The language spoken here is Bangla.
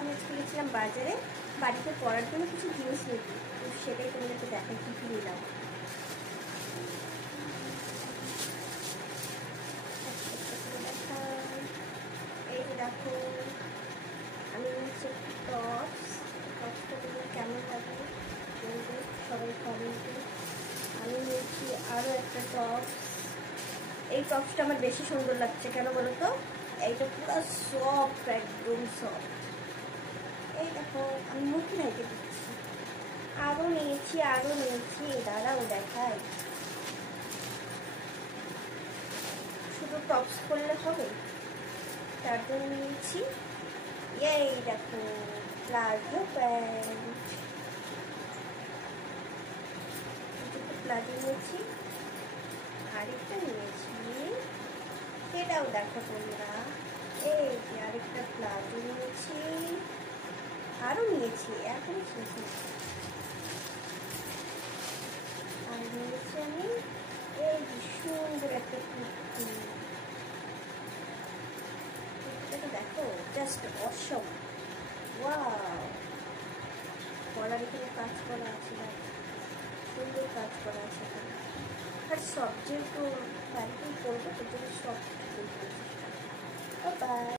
আমি আজকে গেছিলাম বাজারে বাড়িতে পরার জন্য কিছু জিনিস নিতে, তো সেটাই তোমাদেরকে দেখাই কী কী নিলাম। এই যে দেখো, আমি নিচ্ছি একটু টপসটা দেখলে কেমন লাগে সবাই কমেন্টে। আমি নিচ্ছি আরও একটা টপস। এই টপসটা আমার বেশি সুন্দর লাগছে, কেন বলো তো? এইটা পুরো সফট, একদম সফট। এই দেখো, আমি মুখে রেখে দিচ্ছি। আরও নিয়েছি দাঁড়াও দেখাই। শুধু টপস করলে হবে, তার জন্য নিয়েছি এই দেখো প্লাজো প্যান্ট। প্লাজো নিয়েছি, আরেকটা নিয়েছি, সেটাও দেখো তোমরা। এই যে আরেকটা প্লাজো নিয়েছি, আরও নিয়েছি, এখনই শেষ নিয়েছি। আর নিয়েছি আমি এই যে সুন্দর একটা কুর্তি। কুর্তিটা দেখো, জাস্ট অসম। ওয়াও, গলার এখানে কাজ করা আছে, সুন্দর কাজ করা আছে এখানে। আর সব যেহেতু বাড়িতেই করবো, তো সব বাই।